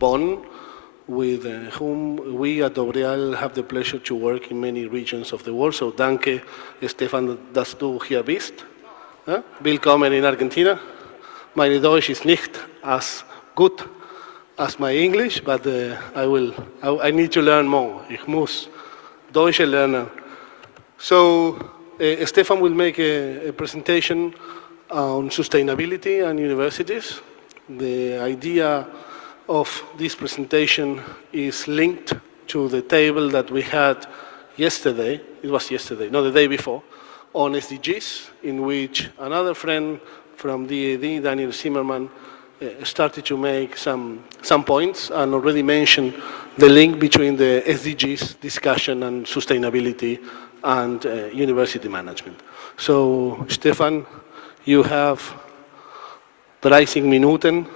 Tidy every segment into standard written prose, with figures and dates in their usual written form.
Bonn, with whom we at L'Oréal have the pleasure to work in many regions of the world. So danke, Stefan, dass du hier bist. Willkommen in Argentina. Meine Deutsch ist nicht as good as my English, but I need to learn more. Ich muss Deutsch lernen. So Stefan will make a presentation on sustainability and universities. The idea of this presentation is linked to the table that we had yesterday, it was yesterday, no, the day before, on SDGs, in which another friend from DAD, Daniel Zimmerman, started to make some points and already mentioned the link between the SDGs discussion and sustainability and university management. So, Stefan, you have 30 Minuten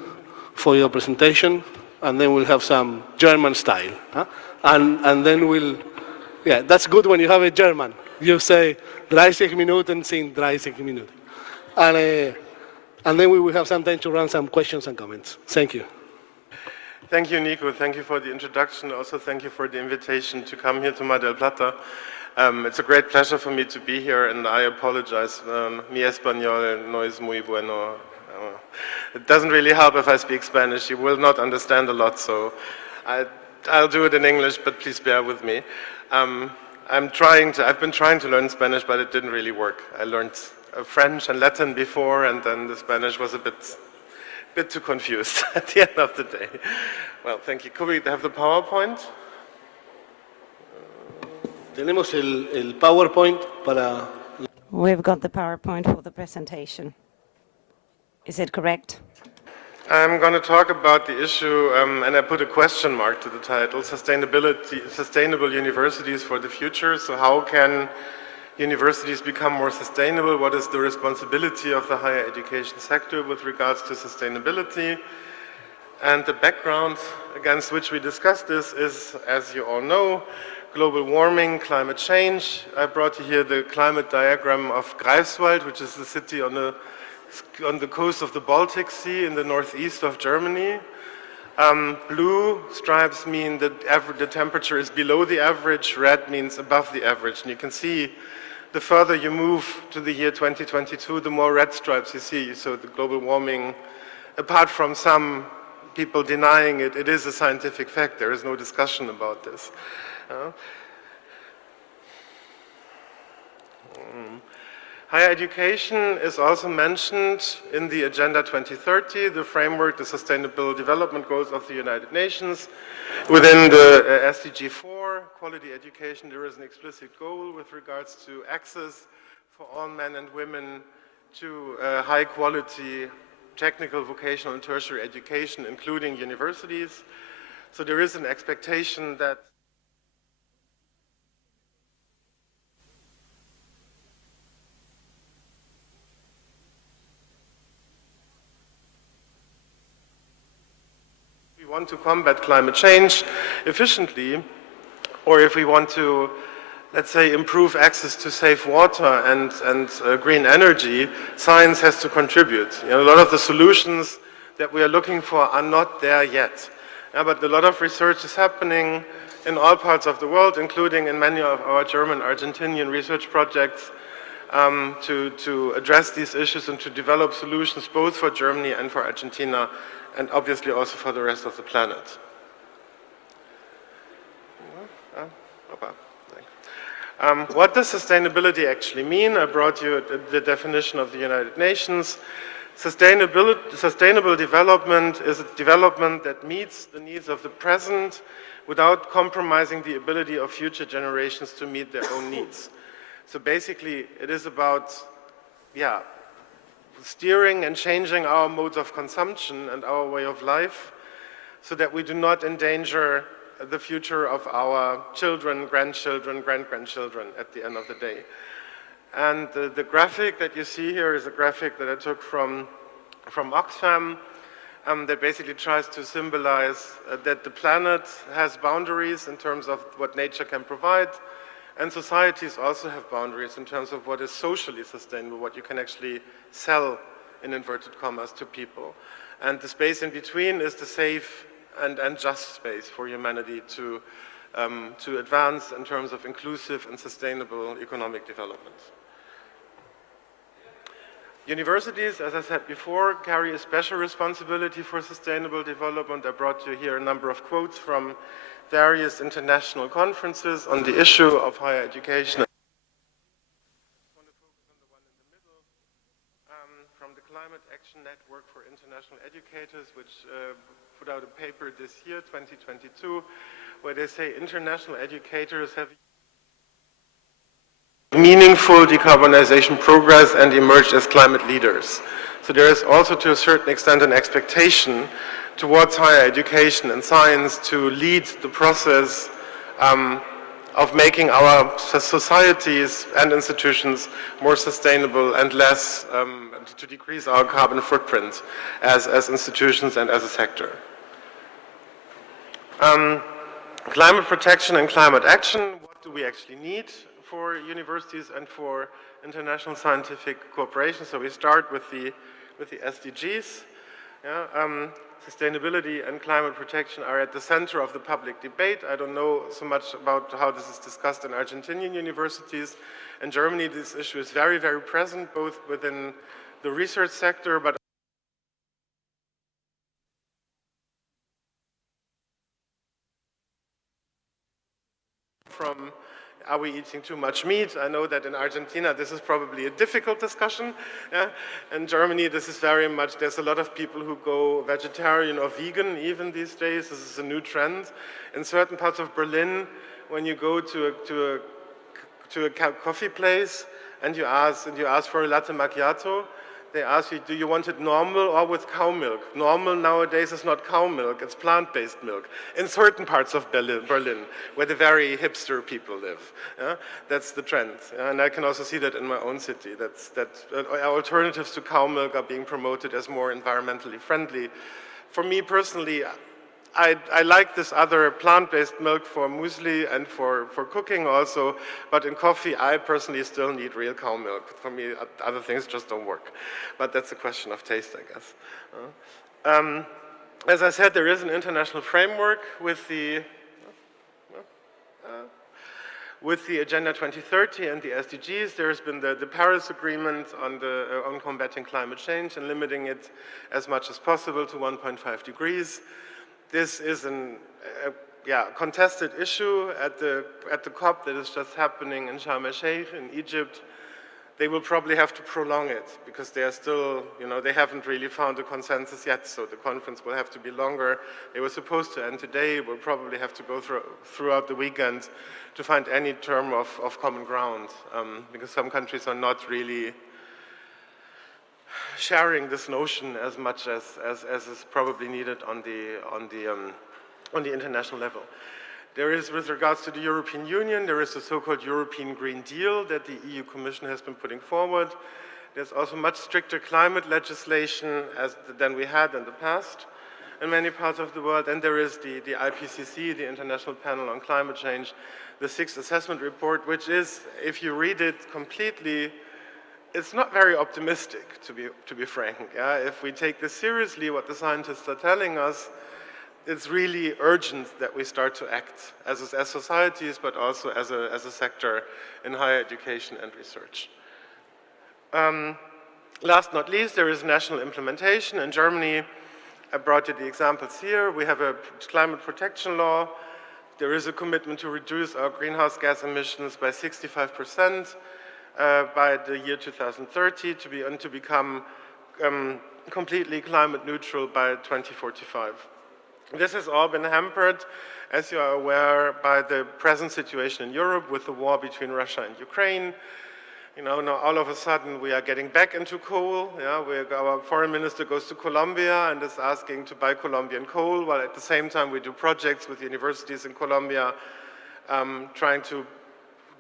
for your presentation, and then we'll have some German style. Huh? And then we'll, yeah, that's good when you have a German. You say 30 Minuten sind 30 Minuten. And then we will have some time to run some questions and comments. Thank you. Thank you, Nico. Thank you for the introduction. Also, thank you for the invitation to come here to Mar del Plata. It's a great pleasure for me to be here, and I apologize. Mi español no es muy bueno. It doesn't really help if I speak Spanish. You will not understand a lot, so I'll do it in English, but please bear with me. I've been trying to learn Spanish, but it didn't really work. I learned French and Latin before, and then the Spanish was a bit too confused at the end of the day. Well, thank you. Could we have the PowerPoint? Tenemos el PowerPoint para... We've got the PowerPoint for the presentation. Is it correct? I'm going to talk about the issue, and I put a question mark to the title, Sustainable Universities for the Future. So how can universities become more sustainable? What is the responsibility of the higher education sector with regards to sustainability? And the background against which we discuss this is, as you all know, global warming, climate change. I brought you here the climate diagram of Greifswald, which is the city on the coast of the Baltic Sea in the northeast of Germany. Blue stripes mean that the temperature is below the average, red means above the average. And you can see the further you move to the year 2022, the more red stripes you see. So the global warming, apart from some people denying it, it is a scientific fact. There is no discussion about this. Higher education is also mentioned in the Agenda 2030, the framework, the Sustainable Development Goals of the United Nations. Within the SDG 4, quality education, there is an explicit goal with regards to access for all men and women to high quality technical, vocational, and tertiary education, including universities. So there is an expectation that we want to combat climate change efficiently, or if we want to, let's say, improve access to safe water and green energy, science has to contribute. You know, a lot of the solutions that we are looking for are not there yet. But a lot of research is happening in all parts of the world, including in many of our German, Argentinian research projects to address these issues and to develop solutions both for Germany and for Argentina, and obviously also for the rest of the planet. What does sustainability actually mean? I brought you the definition of the United Nations. Sustainable development is a development that meets the needs of the present without compromising the ability of future generations to meet their own needs. So basically, it is about, steering and changing our modes of consumption and our way of life so that we do not endanger the future of our children, grandchildren, great-grandchildren at the end of the day. And the graphic that you see here is a graphic that I took from Oxfam that basically tries to symbolize that the planet has boundaries in terms of what nature can provide, and societies also have boundaries in terms of what is socially sustainable, what you can actually sell, in inverted commas, to people. And the space in between is the safe and just space for humanity to advance in terms of inclusive and sustainable economic development. Universities, as I said before, carry a special responsibility for sustainable development. I brought you here a number of quotes from various international conferences on the issue of higher education. I want to focus on the one in the middle, from the Climate Action Network for International Educators, which put out a paper this year, 2022, where they say international educators have meaningful decarbonization progress and emerged as climate leaders. So there is also, to a certain extent, an expectation towards higher education and science to lead the process of making our societies and institutions more sustainable and less, to decrease our carbon footprint as institutions and as a sector. Climate protection and climate action, what do we actually need for universities and for international scientific cooperation? So we start with the SDGs. Yeah, sustainability and climate protection are at the center of the public debate. I don't know so much about how this is discussed in Argentinian universities. In Germany, this issue is very, very present, both within the research sector, but from are we eating too much meat? I know that in Argentina this is probably a difficult discussion. Yeah? In Germany this is very much, there's a lot of people who go vegetarian or vegan even these days. This is a new trend. In certain parts of Berlin, when you go to a coffee place and you ask for a latte macchiato, they ask you, do you want it normal or with cow milk? Normal nowadays is not cow milk, it's plant-based milk. In certain parts of Berlin, where the very hipster people live. Yeah? That's the trend. And I can also see that in my own city. That alternatives to cow milk are being promoted as more environmentally friendly. For me personally, I like this other plant-based milk for muesli and for cooking also, but in coffee I personally still need real cow milk. For me, other things just don't work. But that's a question of taste, I guess. As I said, there is an international framework with the Agenda 2030 and the SDGs. There has been the Paris Agreement on combating climate change and limiting it as much as possible to 1.5 degrees. This is a contested issue at the COP that is just happening in Sharm el-Sheikh in Egypt. They will probably have to prolong it because they are still, they haven't really found a consensus yet, so the conference will have to be longer. They were supposed to end today. We'll probably have to go throughout the weekend to find any term of common ground because some countries are not really sharing this notion as much as is probably needed on the international level. There is, with regards to the European Union, there is a so-called European Green Deal that the EU Commission has been putting forward. There's also much stricter climate legislation than we had in the past in many parts of the world. And there is the IPCC, the International Panel on Climate Change, the 6th assessment report, which is, if you read it completely, it's not very optimistic, to be frank. Yeah? If we take this seriously, what the scientists are telling us, it's really urgent that we start to act as societies, but also as a sector in higher education and research. Last not least, there is national implementation. In Germany, I brought you the examples here. We have a climate protection law. There is a commitment to reduce our greenhouse gas emissions by 65%. By the year 2030 to become completely climate neutral by 2045. This has all been hampered, as you are aware, by the present situation in Europe with the war between Russia and Ukraine. Now all of a sudden we are getting back into coal. Yeah? Our foreign minister goes to Colombia and is asking to buy Colombian coal, while at the same time we do projects with universities in Colombia trying to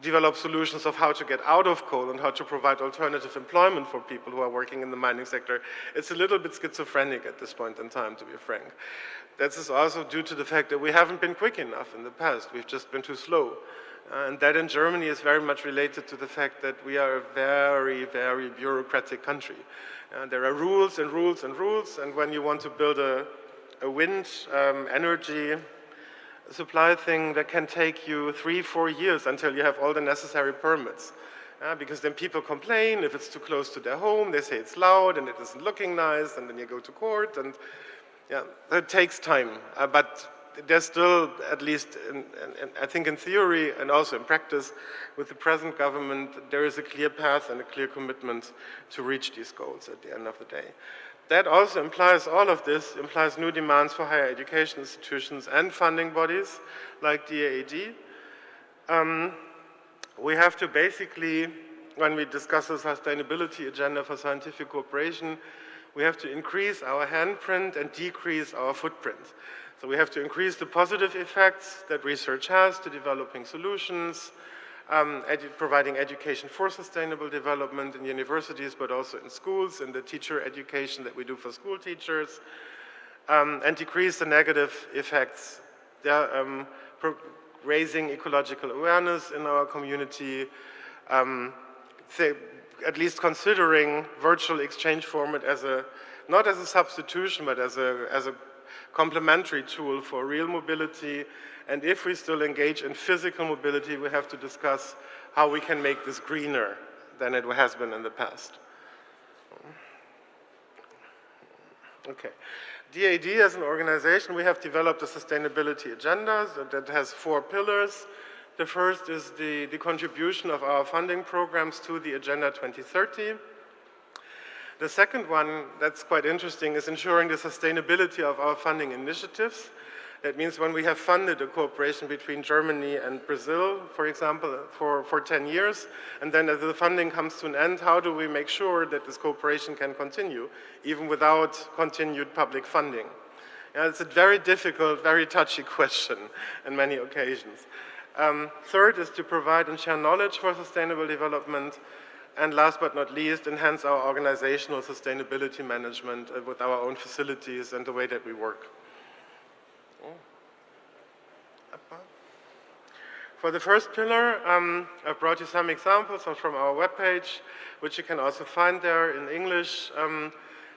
develop solutions of how to get out of coal and how to provide alternative employment for people who are working in the mining sector. It's a little bit schizophrenic at this point in time, to be frank. This is also due to the fact that we haven't been quick enough in the past. We've just been too slow. And that in Germany is very much related to the fact that we are a very, very bureaucratic country. There are rules and rules and rules, and when you want to build a a wind energy supply thing that can take you 3-4 years until you have all the necessary permits. Because then people complain if it's too close to their home, they say it's loud and it isn't looking nice, and then you go to court, and yeah, it takes time. But there's still, at least I think in theory and also in practice, with the present government, there is a clear path and a clear commitment to reach these goals at the end of the day. That also implies, all of this implies new demands for higher education institutions and funding bodies like DAAD. We have to basically, when we discuss the sustainability agenda for scientific cooperation, we have to increase our handprint and decrease our footprint. So we have to increase the positive effects that research has to developing solutions, providing education for sustainable development in universities, but also in schools, in the teacher education that we do for school teachers, and decrease the negative effects, raising ecological awareness in our community, at least considering virtual exchange format as not as a substitution, but as a complementary tool for real mobility. And if we still engage in physical mobility, we have to discuss how we can make this greener than it has been in the past. Okay. DAD as an organization, we have developed a sustainability agenda that has 4 pillars. The first is the contribution of our funding programs to the Agenda 2030. The second one that's quite interesting is ensuring the sustainability of our funding initiatives. That means when we have funded a cooperation between Germany and Brazil, for example, for 10 years, and then as the funding comes to an end, how do we make sure that this cooperation can continue, even without continued public funding? It's a very difficult, very touchy question on many occasions. Third is to provide and share knowledge for sustainable development. And last but not least, enhance our organizational sustainability management with our own facilities and the way that we work. For the first pillar, I've brought you some examples from our webpage, which you can also find there in English.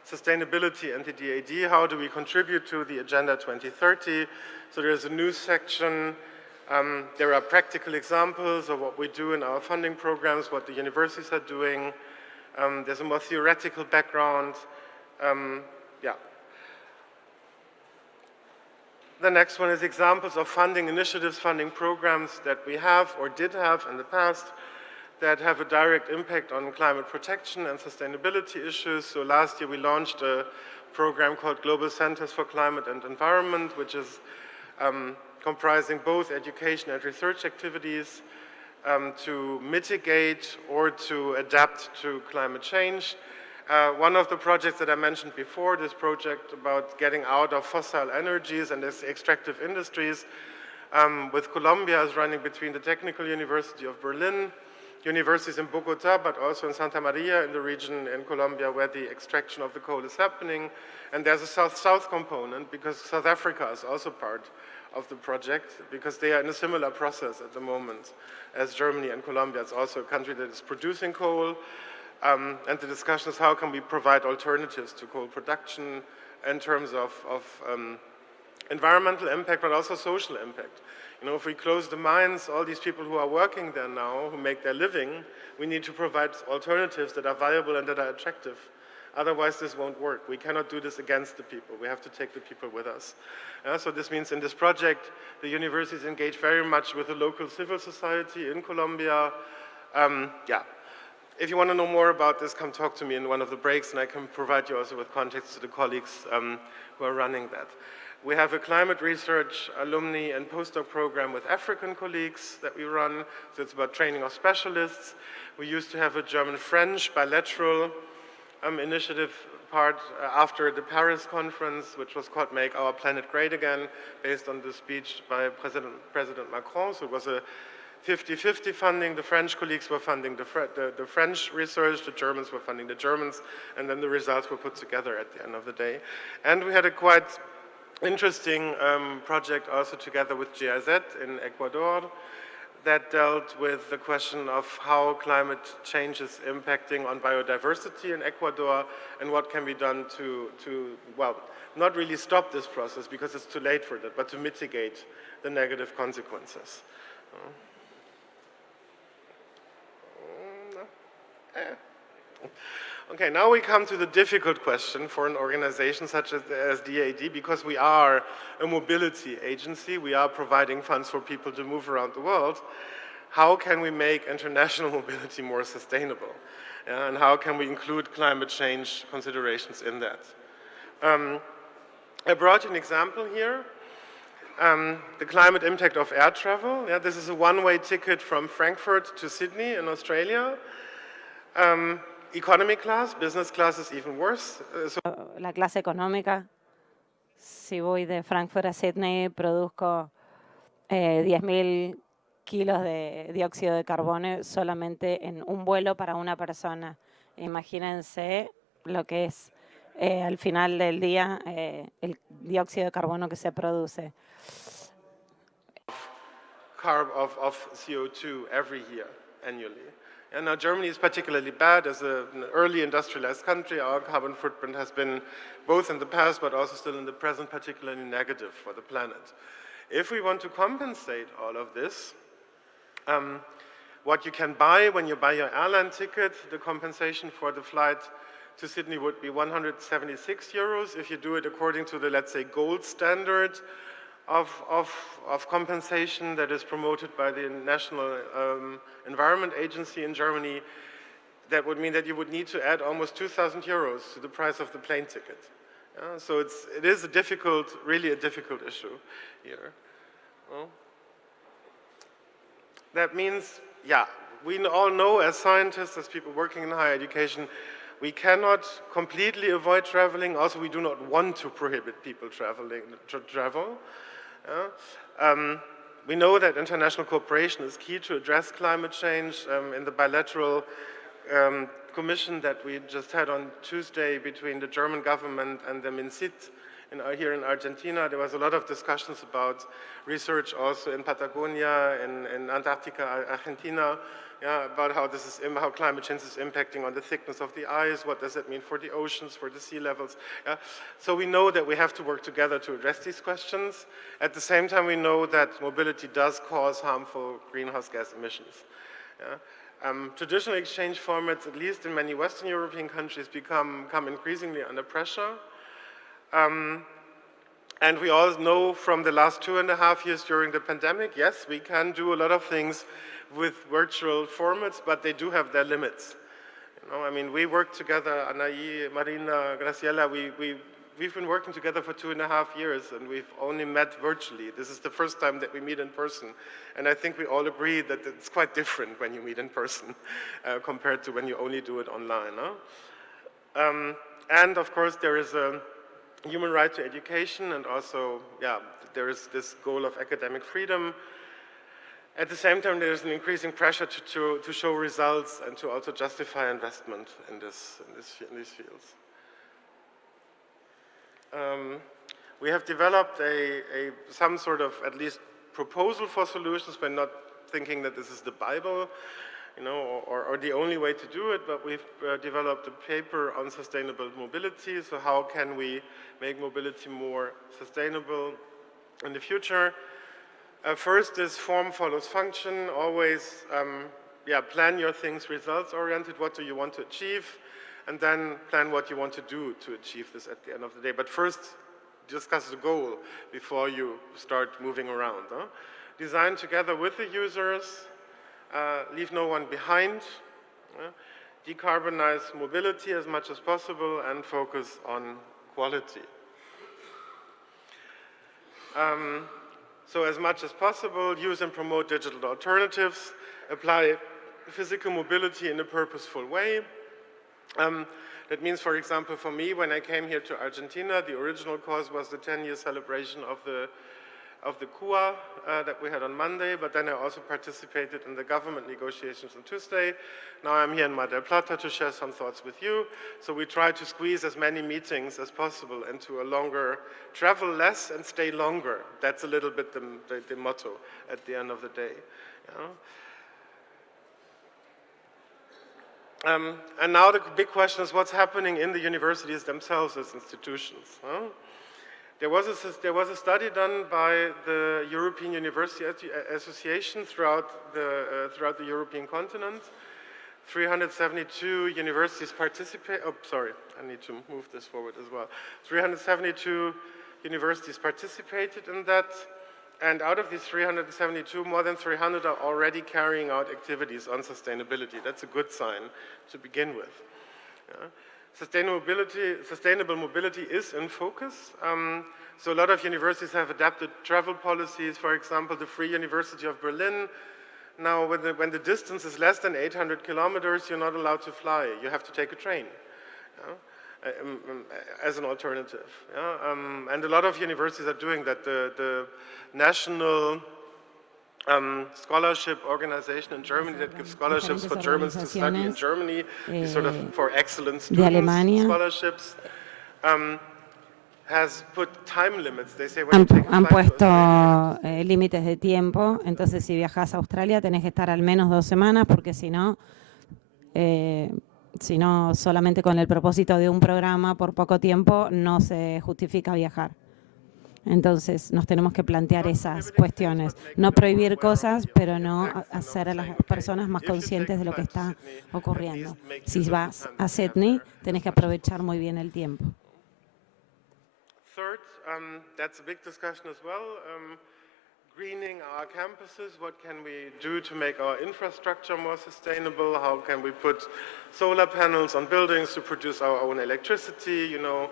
Sustainability and the DAD, how do we contribute to the Agenda 2030? So there's a new section. There are practical examples of what we do in our funding programs, what the universities are doing. There's a more theoretical background. The next one is examples of funding initiatives, funding programs that we have or did have in the past that have a direct impact on climate protection and sustainability issues. So last year we launched a program called Global Centers for Climate and Environment, which is comprising both education and research activities to mitigate or to adapt to climate change. One of the projects that I mentioned before, this project about getting out of fossil energies and extractive industries with Colombia, is running between the Technical University of Berlin, universities in Bogota, but also in Santa Maria in the region in Colombia where the extraction of the coal is happening. And there's a South-South component because South Africa is also part of the project because they are in a similar process at the moment as Germany and Colombia. It's also a country that is producing coal. And the discussion is how can we provide alternatives to coal production in terms of environmental impact, but also social impact. You know, if we close the mines, all these people who are working there now, who make their living, we need to provide alternatives that are viable and that are attractive. Otherwise, this won't work. We cannot do this against the people. We have to take the people with us. So this means in this project, the universities engage very much with the local civil society in Colombia. If you want to know more about this, come talk to me in one of the breaks, and I can provide you also with contacts to the colleagues who are running that. We have a climate research, alumni, and postdoc program with African colleagues that we run. So it's about training of specialists. We used to have a German-French bilateral initiative part after the Paris conference, which was called Make Our Planet Great Again, based on the speech by President Macron. So it was a 50-50 funding. The French colleagues were funding the French research, the Germans were funding the Germans, and then the results were put together at the end of the day. And we had a quite interesting project also together with GIZ in Ecuador that dealt with the question of how climate change is impacting on biodiversity in Ecuador and what can be done to well, not really stop this process because it's too late for that, but to mitigate the negative consequences. Okay, now we come to the difficult question for an organization such as DAD, because we are a mobility agency, we are providing funds for people to move around the world. How can we make international mobility more sustainable? And how can we include climate change considerations in that? I brought you an example here. The climate impact of air travel. Yeah, this is a one-way ticket from Frankfurt to Sydney in Australia. Economy class, business class is even worse. La clase económica, si voy de Frankfurt a Sydney, produzco 10.000 kilos de dióxido de carbono solamente en un vuelo para una persona. Imagínense lo que es al final del día el dióxido de carbono que se produce. Of CO2 every year, annually. And now Germany is particularly bad. As an early industrialized country, our carbon footprint has been, both in the past but also still in the present, particularly negative for the planet. If we want to compensate all of this, what you can buy when you buy your airline ticket, the compensation for the flight to Sydney would be 176 euros. If you do it according to the, let's say, gold standard of compensation that is promoted by the National Environment Agency in Germany, that would mean that you would need to add almost 2,000 euros to the price of the plane ticket. So it is a difficult, really a difficult issue here. Well, that means, yeah, we all know as scientists, as people working in higher education, we cannot completely avoid traveling. Also, we do not want to prohibit people to travel. We know that international cooperation is key to address climate change. In the bilateral commission that we just had on Tuesday between the German government and the MINCIT here in Argentina, there was a lot of discussions about research also in Patagonia, in Antarctica, Argentina, about how how climate change is impacting on the thickness of the ice, what does that mean for the oceans, for the sea levels. So we know that we have to work together to address these questions. At the same time, we know that mobility does cause harmful greenhouse gas emissions. Traditional exchange formats, at least in many Western European countries, come increasingly under pressure. And we all know from the last 2.5 years during the pandemic, yes, we can do a lot of things with virtual formats, but they do have their limits. You know, I mean, we work together, Anaí, Marina, Graciela, we've been working together for 2.5 years, and we've only met virtually. This is the first time that we meet in person. And I think we all agree that it's quite different when you meet in person compared to when you only do it online. And of course, there is a human right to education, and also, yeah, there is this goal of academic freedom. At the same time, there is an increasing pressure to show results and to also justify investment in these fields. We have developed some sort of at least proposal for solutions. We're not thinking that this is the Bible, you know, or the only way to do it, but we've developed a paper on sustainable mobility. So how can we make mobility more sustainable in the future? First is form follows function. Always plan your things results-oriented. What do you want to achieve? And then plan what you want to do to achieve this at the end of the day. But first, discuss the goal before you start moving around. Design together with the users. Leave no one behind. Decarbonize mobility as much as possible and focus on quality. So as much as possible, use and promote digital alternatives, apply physical mobility in a purposeful way. That means, for example, for me, when I came here to Argentina, the original cause was the 10-year celebration of of the KUA that we had on Monday, but then I also participated in the government negotiations on Tuesday. Now I'm here in Mar del Plata to share some thoughts with you. So we try to squeeze as many meetings as possible into a longer, travel less and stay longer. That's a little bit the motto at the end of the day. And now the big question is what's happening in the universities themselves as institutions. There was a study done by the European University Association throughout the European continent. 372 universities participate. Oh, sorry, I need to move this forward as well. 372 universities participated in that, and out of these 372, more than 300 are already carrying out activities on sustainability. That's a good sign to begin with. Sustainable mobility is in focus. So a lot of universities have adapted travel policies. For example, the Free University of Berlin. Now, when the distance is less than 800 kilometers, you're not allowed to fly. You have to take a train as an alternative. And a lot of universities are doing that. The national scholarship organization in Germany that gives scholarships for Germans to study in Germany, sort of for excellent students scholarships, has put time limits. They say when you take a Han flight to puesto Australia, límites de tiempo, entonces si viajas a Australia tenés que estar al menos 2 semanas porque si no, solamente con el propósito de un programa por poco tiempo no se justifica viajar. Entonces nos tenemos que plantear esas cuestiones. No prohibir cosas, pero no hacer a las personas más conscientes de lo que está ocurriendo. Si vas a Sydney, tenés que aprovechar muy bien el tiempo. Third, that's a big discussion as well. Greening our campuses, what can we do to make our infrastructure more sustainable? How can we put solar panels on buildings to produce our own electricity? You know,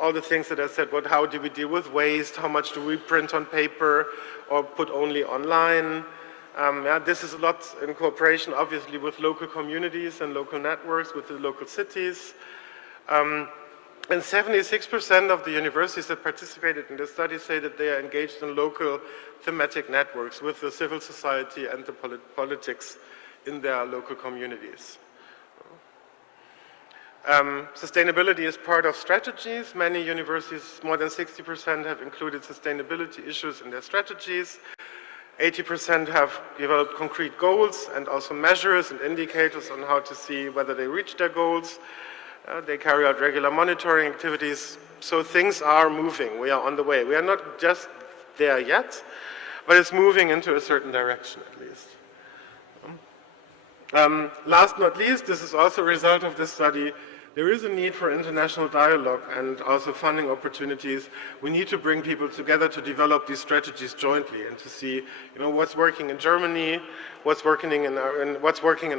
all the things that I said, how do we deal with waste? How much do we print on paper or put only online? This is a lot in cooperation, obviously, with local communities and local networks, with the local cities. And 76% of the universities that participated in this study say that they are engaged in local thematic networks with the civil society and the politics in their local communities. Sustainability is part of strategies. Many universities, more than 60%, have included sustainability issues in their strategies. 80% have developed concrete goals and also measures and indicators on how to see whether they reach their goals. They carry out regular monitoring activities. So things are moving. We are on the way. We are not just there yet, but it's moving into a certain direction at least. Last but not least, this is also a result of this study. There is a need for international dialogue and also funding opportunities. We need to bring people together to develop these strategies jointly and to see, what's working in Germany, what's working in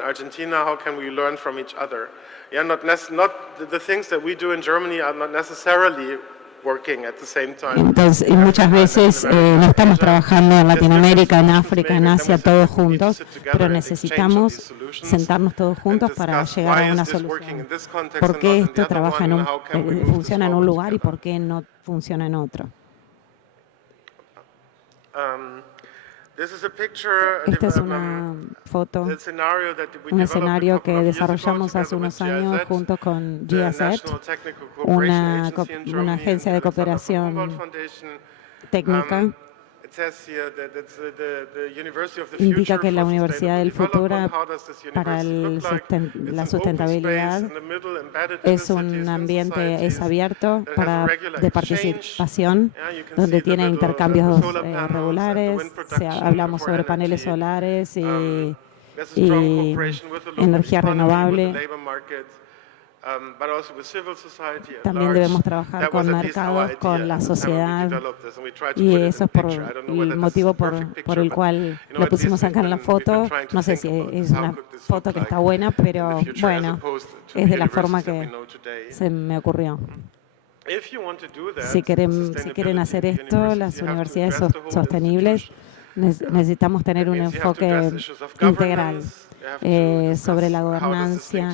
Argentina, how can we learn from each other. The things that we do in Germany are not necessarily working at the same time. Entonces, y muchas veces no estamos trabajando en Latinoamérica, en África, en Asia, todos juntos, pero necesitamos sentarnos todos juntos para llegar a una solución. ¿Por qué esto funciona en un lugar y por qué no funciona en otro? Esta es una foto, un escenario que desarrollamos hace unos años junto con GIZ, una agencia de cooperación técnica. Indica que la Universidad del Futuro para la sustentabilidad es un ambiente abierto de participación, donde tiene intercambios regulares, hablamos sobre paneles solares y energía renovable. También debemos trabajar con mercados, con la sociedad, y eso es el motivo por el cual le pusimos acá en la foto. No sé si es una foto que está buena, pero bueno, es de la forma que se me ocurrió. Si quieren hacer esto, las universidades sostenibles, necesitamos tener un enfoque integral. sobre la gobernanza,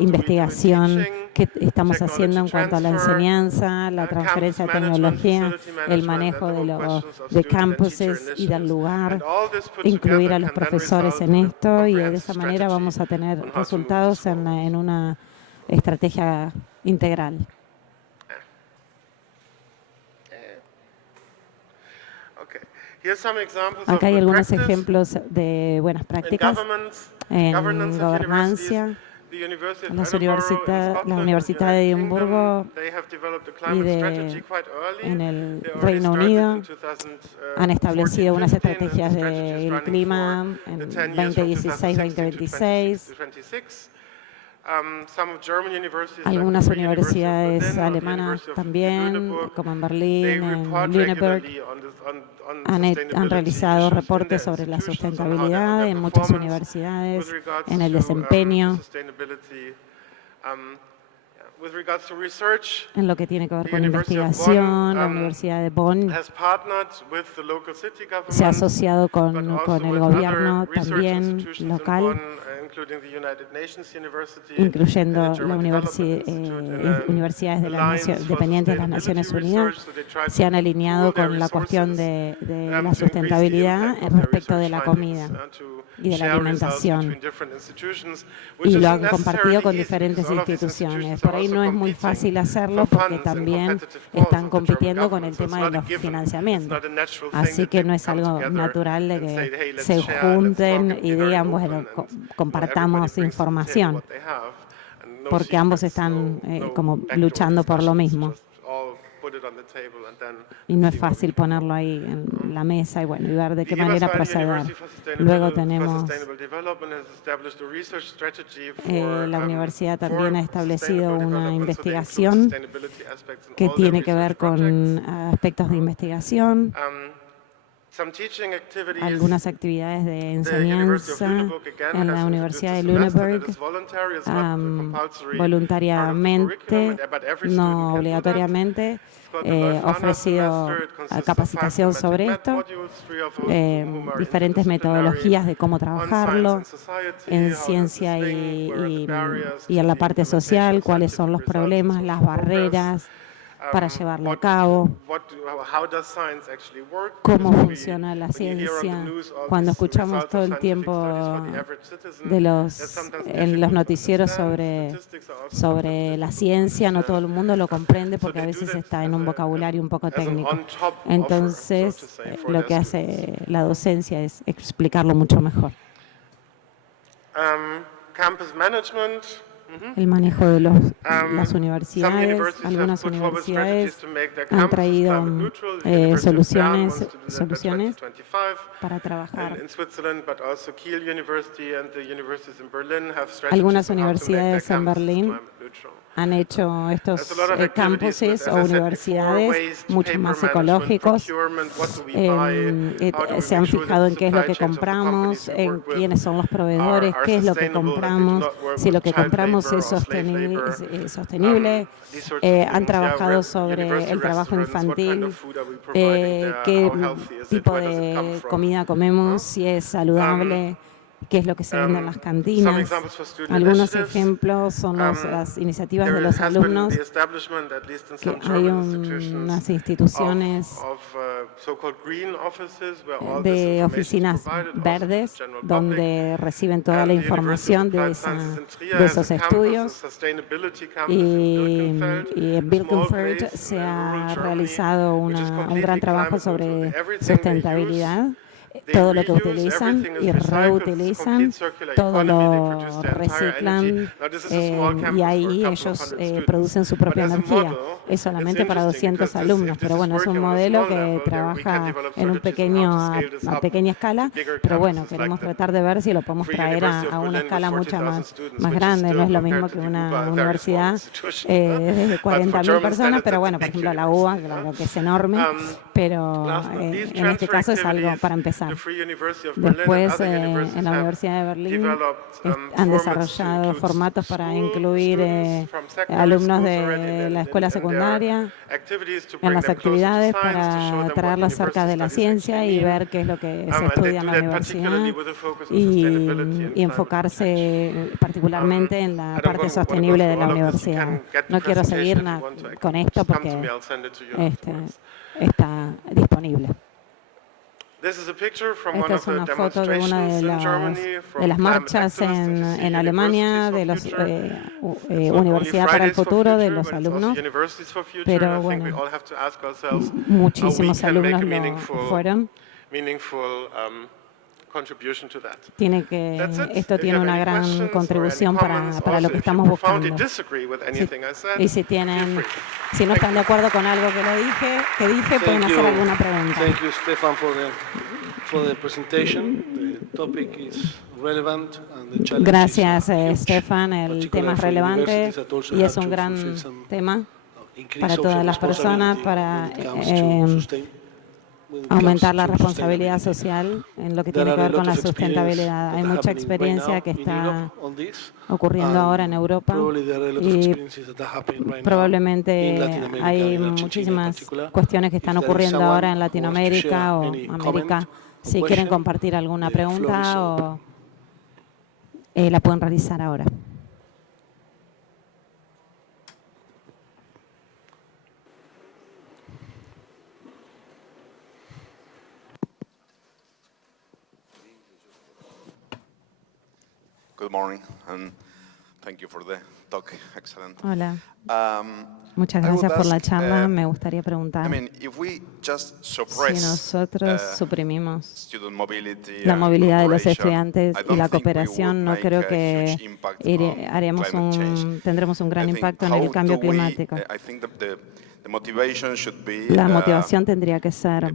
investigación que estamos haciendo en cuanto a la enseñanza, la transferencia de tecnología, el manejo de campuses y del lugar, incluir a los profesores en esto, y de esa manera vamos a tener resultados en una estrategia integral. Acá hay algunos ejemplos de buenas prácticas en gobernanza. La Universidad de Edimburgo en el Reino Unido han establecido unas estrategias del clima en 2016-2026. Algunas universidades alemanas también, como en Berlín, en Lüneburg, han realizado reportes sobre la sustentabilidad en muchas universidades, en el desempeño, en lo que tiene que ver con investigación. La Universidad de Bonn se ha asociado con el gobierno también local, incluyendo las universidades dependientes de las Naciones Unidas. Se han alineado con la cuestión de la sustentabilidad respecto de la comida y de la alimentación, y lo han compartido con diferentes instituciones. Por ahí no es muy fácil hacerlo porque también están compitiendo con el tema de los financiamientos. Así que no es algo natural de que se junten y digan, bueno, compartamos información, porque ambos están como luchando por lo mismo. Y no es fácil ponerlo ahí en la mesa y bueno, y ver de qué manera proceder. Luego tenemos la universidad también ha establecido una investigación que tiene que ver con aspectos de investigación. Algunas actividades de enseñanza en la Universidad de Lüneburg, voluntariamente, no obligatoriamente, ofrecido capacitación sobre esto, diferentes metodologías de cómo trabajarlo en ciencia y en la parte social, cuáles son los problemas, las barreras para llevarlo a cabo, cómo funciona la ciencia. Cuando escuchamos todo el tiempo en los noticieros sobre la ciencia, no todo el mundo lo comprende porque a veces está en un vocabulario un poco técnico. Entonces, lo que hace la docencia es explicarlo mucho mejor. Campus management. El manejo de las universidades. Algunas universidades han traído soluciones para trabajar. Algunas universidades en Berlín han hecho estos campuses o universidades mucho más ecológicos. Se han fijado en qué es lo que compramos, en quiénes son los proveedores, qué es lo que compramos, si lo que compramos es sostenible. Han trabajado sobre el trabajo infantil, qué tipo de comida comemos, si es saludable, qué es lo que se vende en las cantinas. Algunos ejemplos son las iniciativas de los alumnos, que hay unas instituciones de oficinas verdes donde reciben toda la información de esos estudios, y en Birkenfeld se ha realizado un gran trabajo sobre sustentabilidad. Todo lo que utilizan y reutilizan, todo lo reciclan, y ahí ellos producen su propia energía. Es solamente para 200 alumnos, pero bueno, es un modelo que trabaja en a pequeña escala, pero bueno, queremos tratar de ver si lo podemos traer a una escala mucho más grande. No es lo mismo que una universidad de 40.000 personas, pero bueno, por ejemplo la UBA, claro que es enorme, pero en este caso es algo para empezar empezar. The Free University of Berlin and Después, other universities en la have Universidad de Berlín developed, han formats to desarrollado include formatos para school incluir students from secondary alumnos schools already de la escuela in their secundaria activities to en bring las them closer to actividades science, to show para them what traerlos cerca de la university studies ciencia actually y mean. ver qué es lo que se And they estudia en do la that particularly universidad with a focus on sustainability and y climate change. enfocarse particularmente en la I don't parte wanna go sostenible de through la all of this. You universidad. can get the No quiero seguir presentation if you want to. I con can esto come to porque me, I'll send it to you este, afterwards. está disponible. This is a picture from Esta one es of the una foto de una demonstrations in Germany de from las climate marchas activists. And you see en Alemania de Universities los for Future. It's not only Universidad para el Fridays for Futuro de Future, los but it's also alumnos, Universities for Future. pero And I think we bueno, all have to ask ourselves how we muchísimos can make alumnos a lo fueron. meaningful contribution to that. That's it. Esto If you tiene have una any gran questions or any contribución comments, para lo also que if you estamos profoundly buscando. disagree with anything I said, Y si si no están de acuerdo con algo que dije, pueden hacer alguna pregunta. Thank you, Stefan, for the presentation. The topic is relevant and the challenges Gracias, are huge, Stefan. El tema es particularly for relevante universities that also y have es un to gran fulfill some tema increased para social todas las personas, responsibility para when it comes to when it comes aumentar la to responsabilidad sustainability. social en lo que There tiene que are a ver con lot la of experience sustentabilidad. that Hay are mucha happening right experiencia now que in está Europe on this, ocurriendo and ahora en Europa probably there are a lot of y experiences that are happening right now in probablemente Latin America, hay in Argentina in muchísimas particular. cuestiones que están If there is ocurriendo someone ahora en who wants to share Latinoamérica o any América. comment or Si quieren question, compartir alguna the floor is pregunta open. o la pueden realizar ahora. Good morning, and thank you for the talk. Excellent. Hola. Muchas gracias por la charla. Me gustaría preguntar If we just si suppress nosotros suprimimos student mobility la and movilidad de los cooperation, estudiantes I y don't la think we cooperación, would no make creo a que huge impact on climate change. tendremos un gran I think impacto en el how cambio do we- climático. I think that the motivation should be La motivación tendría que ser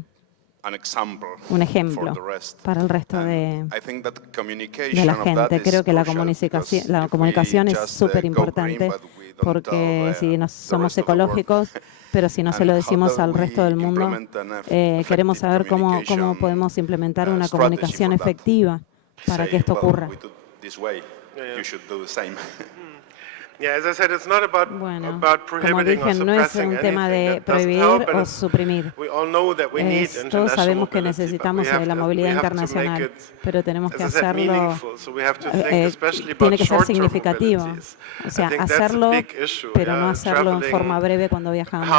an example un ejemplo for the rest. para el resto de I think that la communication of that gente. is Creo que la crucial, because comunicación if we es just, súper go importante green, but we don't porque tell, si the somos rest of the world, ecológicos, pero si no se and lo how decimos do al resto we del mundo, implement an queremos effective saber cómo communication, podemos implementar una strategy comunicación for that. efectiva para que Say, esto well, ocurra. we do it this way, you should do the same. Yeah, as I said, it's not about Bueno, como prohibiting or dije, no es suppressing un tema de anything. That doesn't prohibir help, and o suprimir. we all know that we need Todos international sabemos que mobility, but necesitamos we have la to- movilidad we have to make internacional, it, pero tenemos que as I said, hacerlo, meaningful. So we have to think especially tiene about que ser short-term significativo. mobilities. O I sea, think that's a hacerlo, big issue, pero no yeah, hacerlo en traveling forma breve cuando viajamos.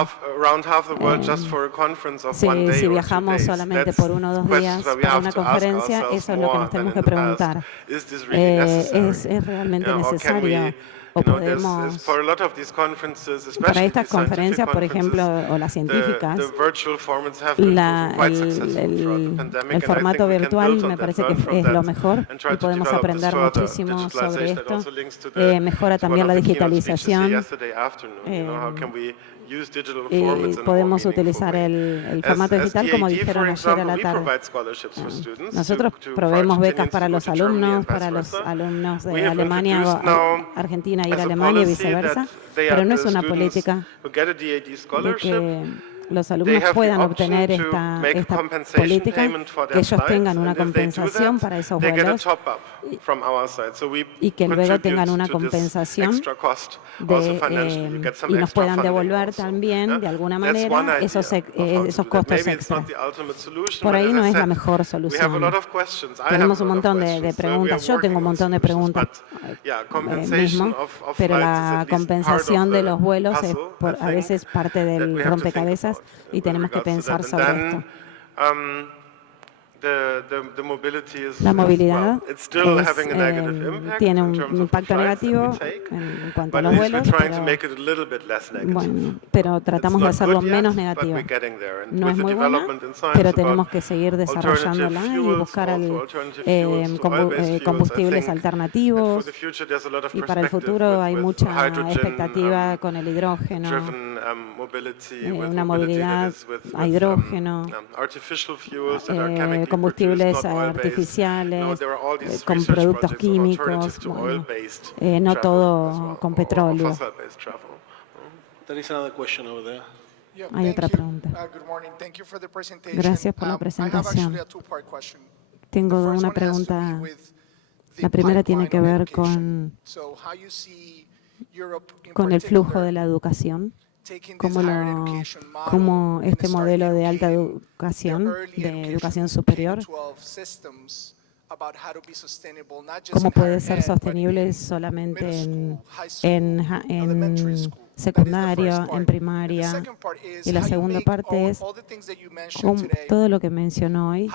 around half the world just for a conference of one day Si or 2 viajamos days. solamente That's por 1 o 2 questions días where we para have una to ask conferencia, ourselves eso es lo que more nos tenemos than que in the past. preguntar. Is this really necessary? ¿Es realmente Yeah, or can necesario? we, O there's podemos, for a lot of these conferences, para especially estas these scientific conferencias, por ejemplo, conferences, o las científicas, the virtual formats have been proven quite successful throughout the pandemic, el and I formato think we can virtual build on me that, parece learn que from es lo that, mejor and try y to podemos develop this aprender further. muchísimo sobre Digitalization, that esto. also links to Mejora to one también of la the keynote speeches digitalización. yesterday afternoon, how can we use digital formats in a more Podemos meaningful utilizar way. el formato digital como EAD, dijeron for ayer a la example, we tarde. provide scholarships for students Nosotros to proveemos for becas Argentinians para to go los to Germany alumnos, and vice para los versa. alumnos We de have Alemania introduced o now Argentina ir a as a Alemania y policy viceversa, that they pero are no the es una students política who get a DAD de scholarship. que los They alumnos have the puedan option obtener to make a esta compensation política, payment for que their ellos flights, tengan una and if they do compensación that, para esos they get a vuelos top up from our side. So we y que luego contribute tengan una to this compensación extra cost, also financially. You get some y nos extra puedan funding devolver also, también yeah? de alguna That's one manera idea esos of how to esos do that. costos Maybe it's extra. not the ultimate solution, Por but ahí as no I es la said, mejor we have a solución. lot of questions. I have Tenemos a un lot of montón de questions. We preguntas. are Yo tengo un working on montón de solutions, preguntas but, yeah, compensation mismo, of pero flights is la at least part of compensación de the los vuelos es puzzle, I a veces think, parte that del we have to think rompecabezas about, y with tenemos que regards to that. pensar And sobre then, esto. the mobility is, La movilidad well, it's still having a negative impact tiene in un terms of the impacto flights that we negativo take, en cuanto a but los at least we're vuelos, trying to make it a little bit less negative. bueno, pero It's tratamos de not hacerlo good yet, menos but negativo. we're getting there. And No with es the muy buena, development in science pero about tenemos que seguir alternative desarrollándola y fuels, buscar also alternative fuels to oil-based fuels, I combustibles think for alternativos. the future there's a lot of Y para el perspective futuro hay with mucha hydrogen, expectativa con el hidrógeno, driven mobility, with una mobility that movilidad is with a hidrógeno, artificial fuels that are chemically combustibles produced, not oil-based. artificiales, There are all these con research productos projects on químicos, alternatives to bueno, oil-based no travel todo as well, con or petróleo. fossil-based travel. There is another question over there. Hay otra pregunta. Gracias por la presentación. Tengo una pregunta. La primera tiene que ver con el flujo de la educación. Cómo este modelo de alta educación, de educación superior, cómo puede ser sostenible solamente en secundario, en primaria. Y la segunda parte es todo lo que mencionó hoy,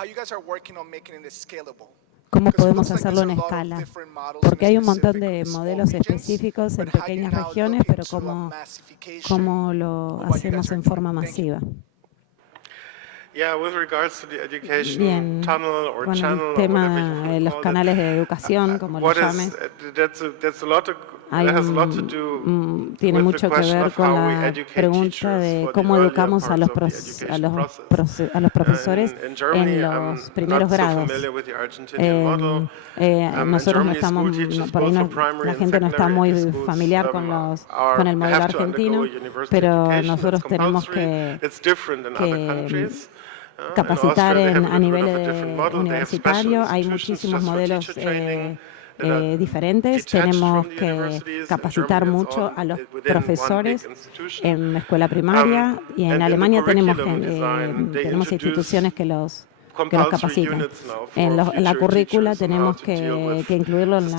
cómo podemos hacerlo en escala. Porque hay un montón de modelos específicos en pequeñas regiones, pero cómo lo hacemos en forma masiva. Bien, con el tema de los canales de educación, como lo llames, tiene mucho que ver con la pregunta de cómo educamos a los profesores en los primeros grados. Nosotros no estamos, por ahí la gente no está muy familiar con el modelo argentino, pero nosotros tenemos que capacitar a nivel universitario. Hay muchísimos modelos diferentes. Tenemos que capacitar mucho a los profesores en la escuela primaria, y en Alemania tenemos instituciones que los capacitan. En la currícula tenemos que incluirlo lo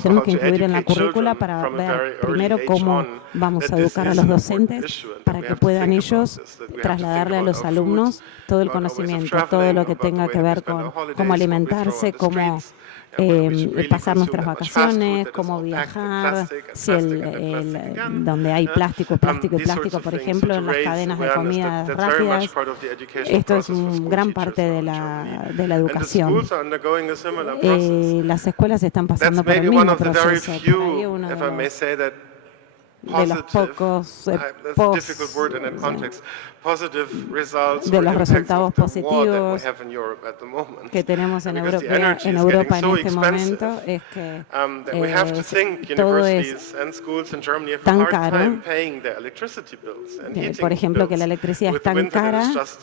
tenemos que incluir en la currícula para ver primero cómo vamos a educar a los docentes para que puedan ellos trasladarle a los alumnos todo el conocimiento, todo lo que tenga que ver con cómo alimentarse, cómo pasar nuestras vacaciones, cómo viajar, donde hay plástico, por ejemplo, en las cadenas de comida rápidas. Esto es gran parte de la educación. Las escuelas están pasando por el mismo proceso. Por ahí uno de los pocos de los resultados positivos que tenemos en Europa en este momento es que todo es tan caro, por ejemplo, que la electricidad es tan cara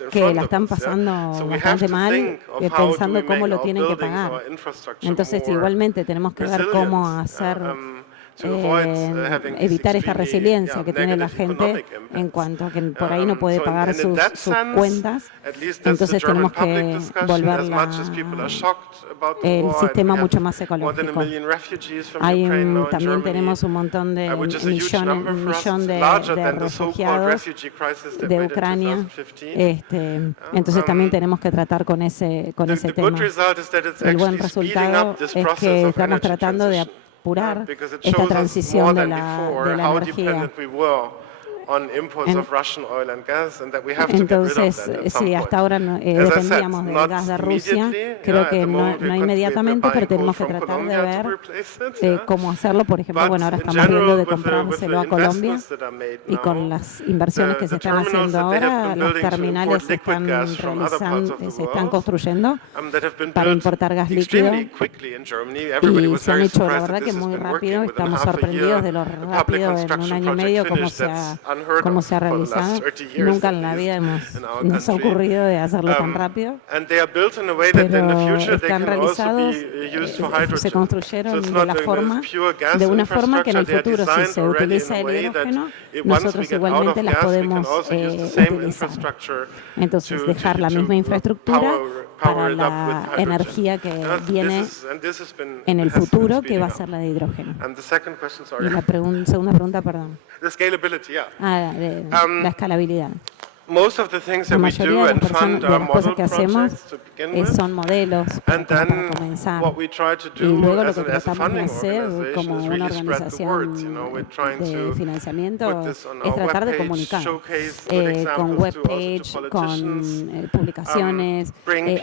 que la están pasando bastante mal, pensando cómo lo tienen que pagar. Entonces, igualmente tenemos que ver cómo hacer evitar esta resiliencia que tiene la gente en cuanto a que por ahí no puede pagar sus cuentas. Entonces tenemos que volver el sistema mucho más ecológico. También tenemos un montón de millón de refugiados de Ucrania. Entonces también tenemos que tratar con ese tema. El buen resultado es que estamos tratando de apurar esta transición de la energía. Entonces, sí, hasta ahora dependíamos del gas de Rusia, creo que no inmediatamente, pero tenemos que tratar de ver cómo hacerlo. Por ejemplo, bueno, ahora estamos viendo de comprárselo a Colombia, y con las inversiones que se están haciendo ahora, los terminales se están construyendo para importar gas líquido, y se han hecho, la verdad, que muy rápido. Estamos sorprendidos de lo rápido, en un año y medio, cómo se ha realizado. Nunca en la vida nos ha ocurrido de hacerlo tan rápido, pero están realizados, se construyeron de una forma que en el futuro, si se utiliza el hidrógeno, nosotros igualmente las podemos utilizar. Entonces, dejar la misma infraestructura para la energía que viene en el futuro, que va a ser la de hidrógeno. Y la segunda pregunta, perdón. La escalabilidad. La mayoría de las cosas que hacemos son modelos para comenzar. Y luego lo que tratamos de hacer como una organización de financiamiento es tratar de comunicar con webpage, con publicaciones,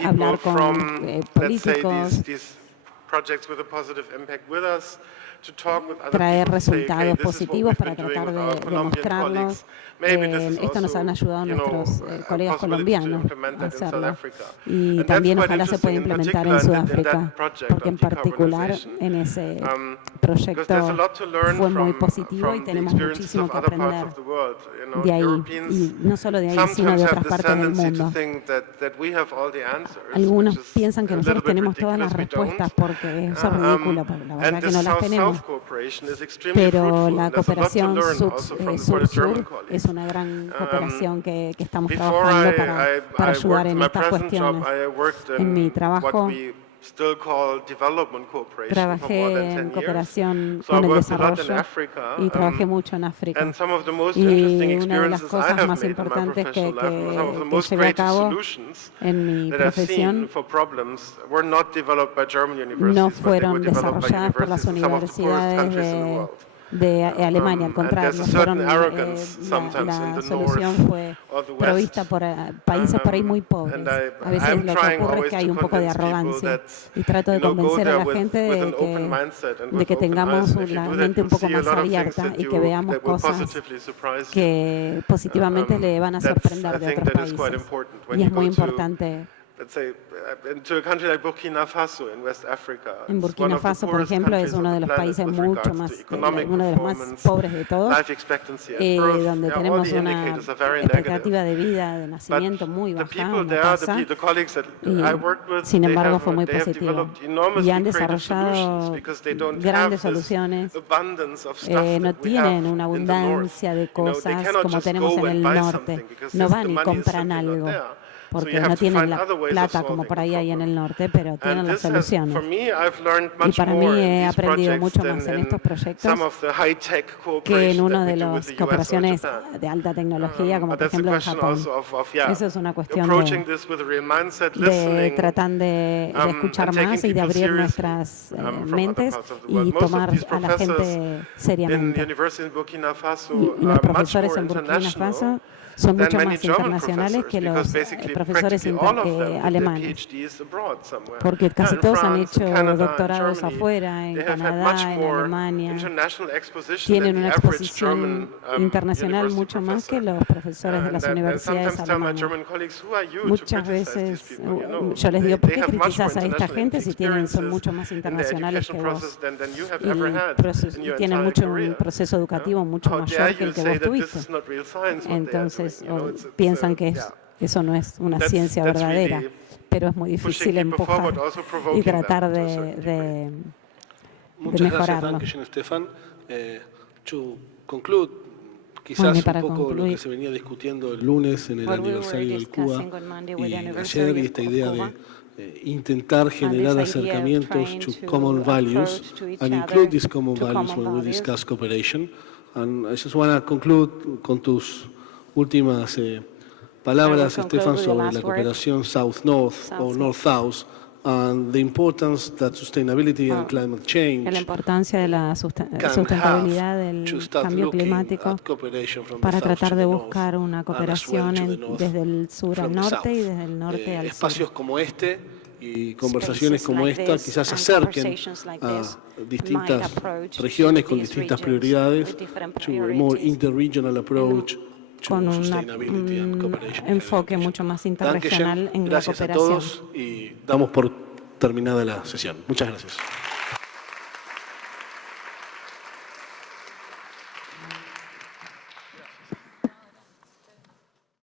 hablar con políticos, traer resultados positivos para tratar de mostrarlos. Esto nos han ayudado nuestros colegas colombianos a hacerlo. Y también ojalá se pueda implementar en Sudáfrica, porque en particular en ese proyecto fue muy positivo y tenemos muchísimo que aprender de ahí. Y no solo de ahí, sino de otras partes del mundo. Algunos piensan que nosotros tenemos todas las respuestas porque eso es ridículo, porque la verdad que no las tenemos. Pero la cooperación sur-sur es una gran cooperación que estamos trabajando para ayudar en estas cuestiones. En mi trabajo trabajé en cooperación con el desarrollo y trabajé mucho en África. Y una de las cosas más importantes que llevé a cabo en mi profesión no fueron desarrolladas por las universidades de Alemania, al contrario, la solución fue provista por países por ahí muy pobres. A veces lo que ocurre es que hay un poco de arrogancia y trato de convencer a la gente de que tengamos la mente un poco más abierta y que veamos cosas que positivamente le van a sorprender de otros países. Y es muy importante. En Burkina Faso, por ejemplo, es uno de los países mucho más, uno de los más pobres de todos, donde tenemos una expectativa de vida, de nacimiento muy baja, una tasa, y sin embargo fue muy positivo. Y han desarrollado grandes soluciones, no tienen una abundancia de cosas como tenemos en el norte, no van y compran algo, porque no tienen la plata como por ahí hay en el norte, pero tienen las soluciones. Y para mí he aprendido mucho más en estos proyectos que en una de las cooperaciones de alta tecnología, como por ejemplo en Japón. Eso es una cuestión de tratar de escuchar más y de abrir nuestras mentes y tomar a la gente seriamente. Los profesores en Burkina Faso son mucho más internacionales que los profesores alemanes, porque casi todos han hecho doctorados afuera, en Canadá, en Alemania. Tienen una exposición internacional mucho más que los profesores de las universidades alemanas. Muchas veces yo les digo, ¿por qué criticas a esta gente si son mucho más internacionales que vos? Y tienen un proceso educativo mucho mayor que el que vos tuviste. Entonces, piensan que eso no es una ciencia verdadera, pero es muy difícil empujar y tratar de mejorarlo. Muchas gracias, Stefan. To conclude, quizás un poco lo que se venía discutiendo el lunes en el aniversario del Cuba y ayer, y esta idea de intentar generar acercamientos to common values and include these common values when we discuss cooperation. And I just want to conclude con tus últimas palabras, Stefan, sobre la cooperación South-North o North-South, and the importance that sustainability and climate change la importancia de la sustentabilidad del cambio climático para tratar de buscar una cooperación desde el sur al norte y desde el norte al sur. Espacios como este y conversaciones como esta quizás acerquen a distintas regiones con distintas prioridades to a more interregional approach con un enfoque mucho más interregional en la cooperación. Gracias a todos y damos por terminada la sesión. Muchas gracias.